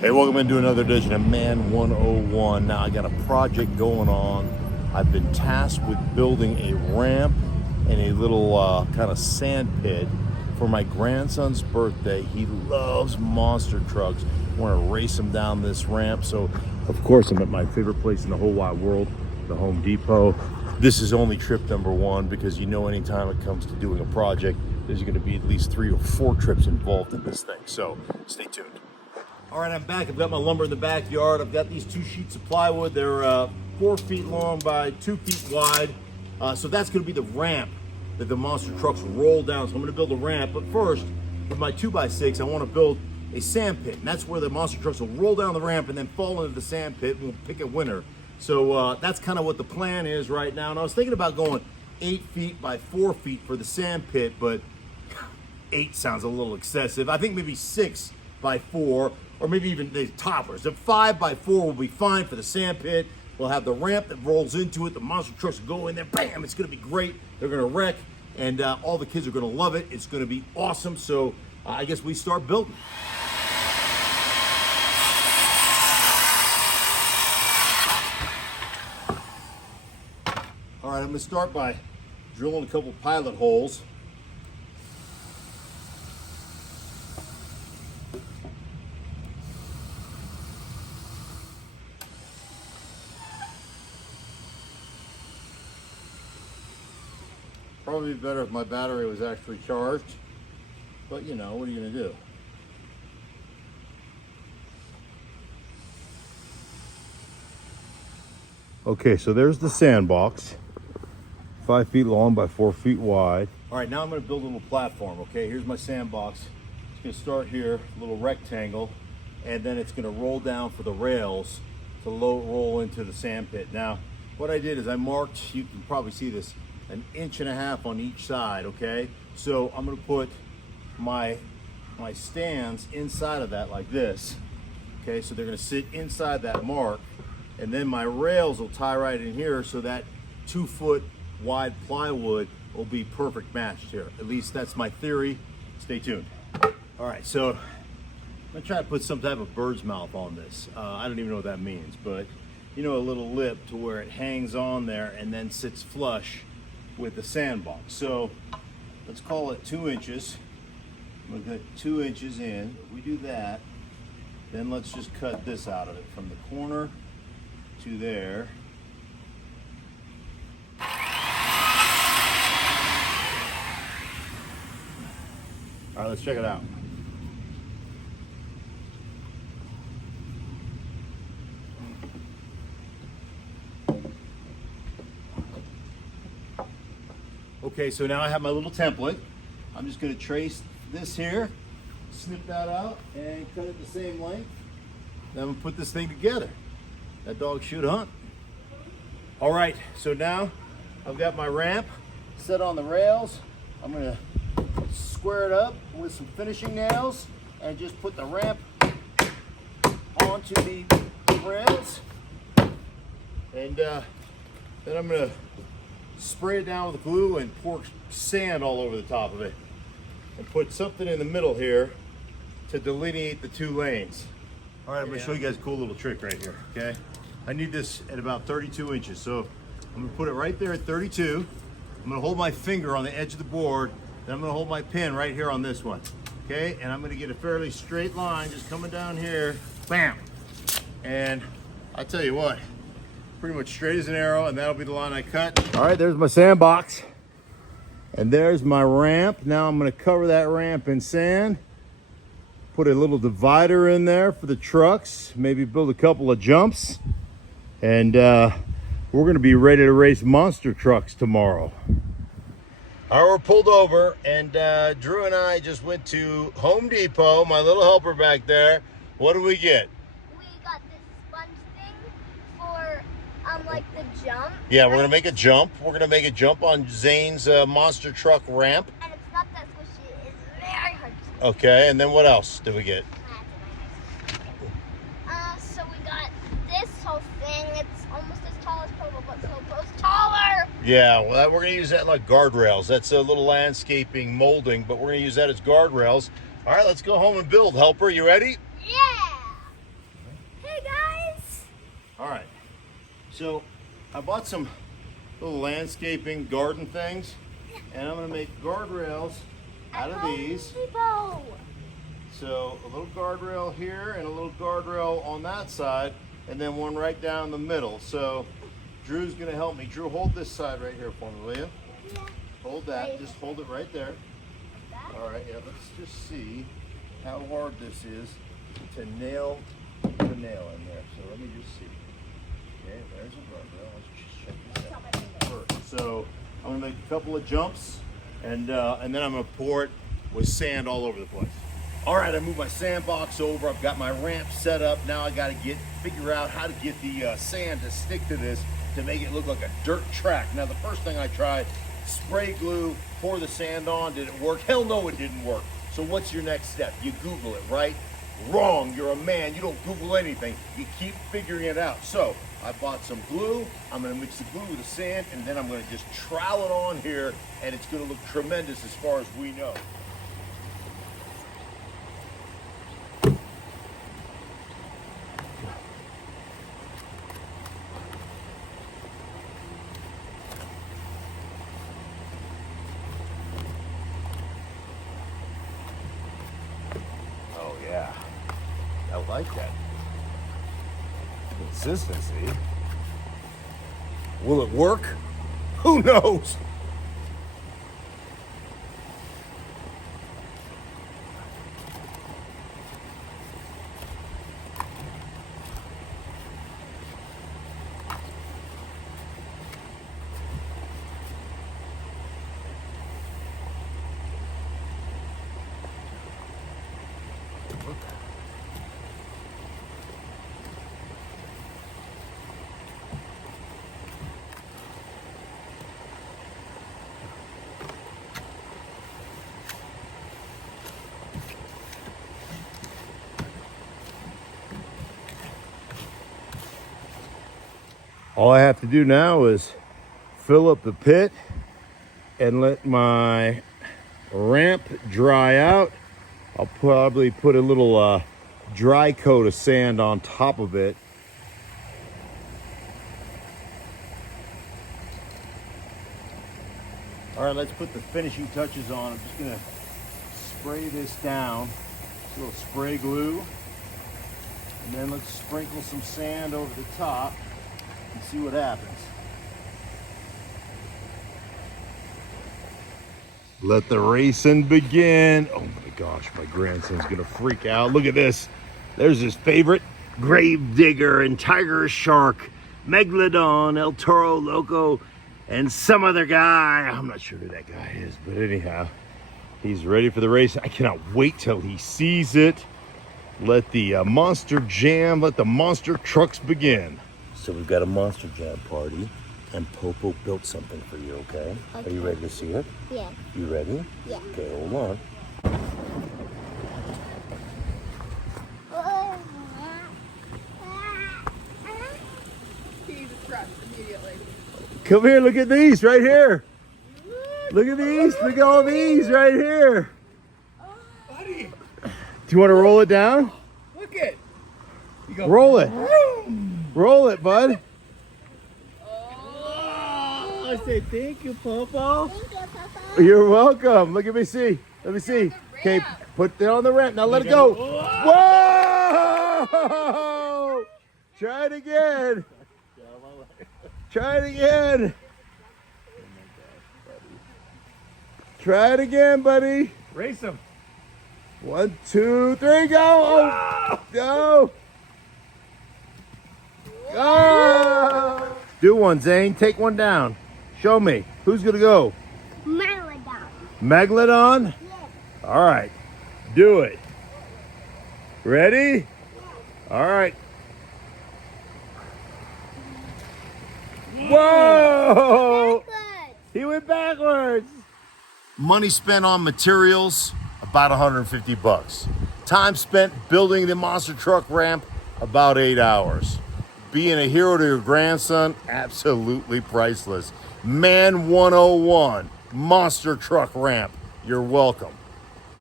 Hey, welcome into another edition of Man 101. Now I got a project going on. I've been tasked with building a ramp and a little kind of sand pit for my grandson's birthday. He loves monster trucks. I want to race him down this ramp. So, of course, I'm at my favorite place in the whole wide world, the Home Depot. This is only trip number one because you know anytime it comes to doing a project, there's going to be at least 3 or 4 trips involved in this thing. So, stay tuned. All right, I'm back. I've got my lumber in the backyard. I've got these 2 sheets of plywood. They're 4 feet long by 2 feet wide. So that's going to be the ramp that the monster trucks roll down. So I'm going to build a ramp. But first, with my 2x6, I want to build a sand pit. And that's where the monster trucks will roll down the ramp and then fall into the sand pit, and we'll pick a winner. So that's kind of what the plan is right now. And I was thinking about going 8 feet by 4 feet for the sand pit, but 8 sounds a little excessive. I think maybe 6 by 4, or maybe even the toppers. If 5 by 4 will be fine for the sand pit. We'll have the ramp that rolls into it. The monster trucks will go in there, bam, it's gonna be great. They're gonna wreck, and all the kids are gonna love it. It's gonna be awesome. So I guess we start building. All right, I'm gonna start by drilling a couple pilot holes. Probably better if my battery was actually charged, but you know, what are you gonna do? Okay, so there's the sandbox, 5 feet long by 4 feet wide. All right, now I'm gonna build a little platform, okay? Here's my sandbox. It's gonna start here, a little rectangle, and then it's gonna roll down for the rails to roll into the sand pit. Now, what I did is I marked, you can probably see this, 1.5 inches on each side, okay? So I'm gonna put my stands inside of that like this, okay? So they're gonna sit inside that mark, and then my rails will tie right in here, so that 2 foot wide plywood will be perfect matched here. At least that's my theory. Stay tuned. All right, so I'm gonna try to put some type of bird's mouth on this. I don't even know what that means, but you know, a little lip to where it hangs on there and then sits flush with the sandbox. So let's call it 2 inches. I'm gonna cut 2 inches in. If we do that, then let's just cut this out of it from the corner to there. All right, let's check it out. Okay, so now I have my little template. I'm just gonna trace this here, snip that out, and cut it the same length. Then I'm gonna put this thing together. That dog should hunt. All right, so now I've got my ramp set on the rails. I'm gonna square it up with some finishing nails and just put the ramp onto the rails. And then I'm gonna spray it down with glue and pour sand all over the top of it, and put something in the middle here to delineate the 2 lanes. All right, I'm gonna show you guys a cool little trick right here, okay? I need this at about 32 inches, so I'm gonna put it right there at 32. I'm gonna hold my finger on the edge of the board, then I'm gonna hold my pin right here on this one, okay? And I'm gonna get a fairly straight line just coming down here, bam! And I'll tell you what, pretty much straight as an arrow, and that'll be the line I cut. All right, there's my sandbox. And there's my ramp. Now I'm gonna cover that ramp in sand, put a little divider in there for the trucks, maybe build a couple of jumps, and we're gonna be ready to race monster trucks tomorrow. All right, we're pulled over, and Drew and I just went to Home Depot, my little helper back there. What did we get? We got this sponge thing for like the jump. Yeah, we're gonna make a jump. We're gonna make a jump on Zane's monster truck ramp. And it's not that squishy. It's very hard to squish. Okay, and then what else did we get? So we got this whole thing. It's almost as tall as Pogo, but Pogo's taller. Yeah, well, we're gonna use that like guardrails. That's a little landscaping molding, but we're gonna use that as guardrails. All right, let's go home and build. Helper, you ready? Yeah. All right. So I bought some little landscaping garden things, and I'm gonna make guardrails out of these. So a little guardrail here and a little guardrail on that side, and then one right down the middle. So Drew's gonna help me. Drew, hold this side right here for me, will you? Yeah. Hold that, just hold it right there. All right, yeah, let's just see how hard this is to nail in there. So let me just see. Okay, there's a guardrail. Let's just check this out first. So I'm gonna make a couple of jumps, and then I'm gonna pour it with sand all over the place. All right, I moved my sandbox over. I've got my ramp set up. Now I got to figure out how to get the sand to stick to this to make it look like a dirt track. Now the first thing I tried, spray glue, pour the sand on. Did it work? Hell no, it didn't work. So what's your next step? You Google it, right? Wrong, you're a man, you don't Google anything. You keep figuring it out. So I bought some glue. I'm gonna mix the glue with the sand, and then I'm gonna just trowel it on here, and it's gonna look tremendous as far as we know. Oh yeah, I like that. Consistency. Will it work? Who knows? All I have to do now is fill up the pit and let my ramp dry out. I'll probably put a little dry coat of sand on top of it. All right, let's put the finishing touches on. I'm just gonna spray this down. A little spray glue. And then let's sprinkle some sand over the top and see what happens. Let the racing begin. Oh my gosh, my grandson's gonna freak out. Look at this. There's his favorite grave digger and tiger shark, Megalodon, El Toro Loco, and some other guy. I'm not sure who that guy is, but anyhow, he's ready for the race. I cannot wait till he sees it. Let the monster jam, let the monster trucks begin. So we've got a monster jam party, and Popo built something for you, okay? Are you ready to see it? Yeah. You ready? Yeah. Okay, hold on. He's crushed immediately. Come here, look at these right here. Look at these, look at all these right here. Buddy, Do you want to roll it down? look it. You go. Roll it. Roll it, bud. Oh, I say thank you, Popo. Thank you, Papa. You're welcome. Look at me see. Let me see. Okay, put it on the ramp. Now let it go. Whoa! Try it again. Try it again. Try it again, buddy. race him. 1, 2, 3, go! Oh, go! Go! Do one, Zane. Take one down. Show me. Who's gonna go? Megalodon. Megalodon? Yes. All right. Do it. Ready? All right. Whoa! Good. He went backwards. Money spent on materials, about 150 bucks. Time spent building the monster truck ramp, about 8 hours. Being a hero to your grandson, absolutely priceless. Man 101, monster truck ramp. You're welcome.